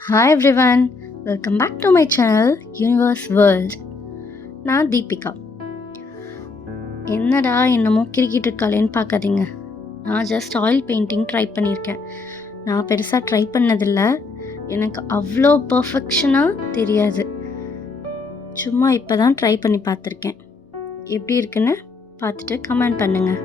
Hi everyone, welcome back to my channel Universe World. நான் தீபிகா. என்னடா என்னமோ கிரிக்கிட்டு இருக்காளேன்னு பார்க்காதீங்க. நான் ஜஸ்ட் ஆயில் பெயிண்டிங் ட்ரை பண்ணியிருக்கேன். நான் பெருசாக ட்ரை பண்ணதில்லை. எனக்கு அவ்வளோ பர்ஃபெக்ஷனாக தெரியாது. சும்மா இப்போ தான் ட்ரை பண்ணி பார்த்துருக்கேன். எப்படி இருக்குன்னு பார்த்துட்டு கமெண்ட் பண்ணுங்கள்.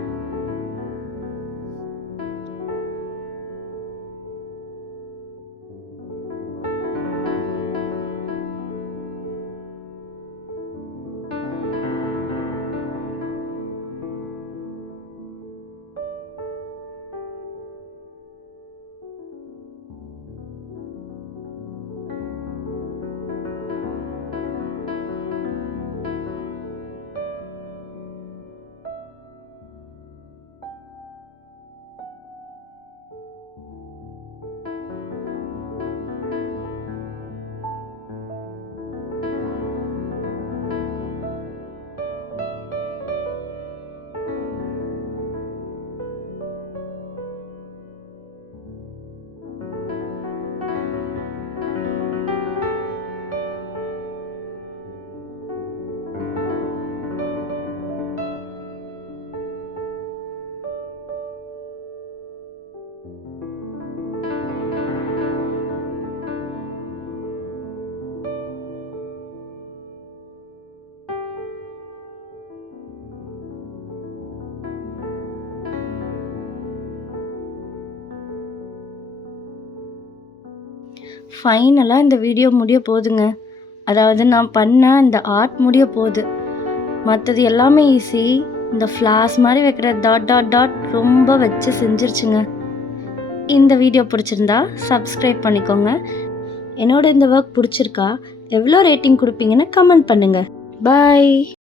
ஃபைனலாக இந்த வீடியோ முடிய போகுதுங்க. அதாவது நான் பண்ண இந்த ஆர்ட் முடிய போகுது. மற்றது எல்லாமே ஈஸி. இந்த ஃப்ளாஸ் மாதிரி வைக்கிற டாட் டாட் டாட் ரொம்ப வச்சு செஞ்சிருச்சுங்க. இந்த வீடியோ பிடிச்சிருந்தா சப்ஸ்கிரைப் பண்ணிக்கோங்க. என்னோட இந்த ஒர்க் பிடிச்சிருக்கா, எவ்வளோ ரேட்டிங் கொடுப்பீங்கன்னு கமெண்ட் பண்ணுங்கள். பாய்.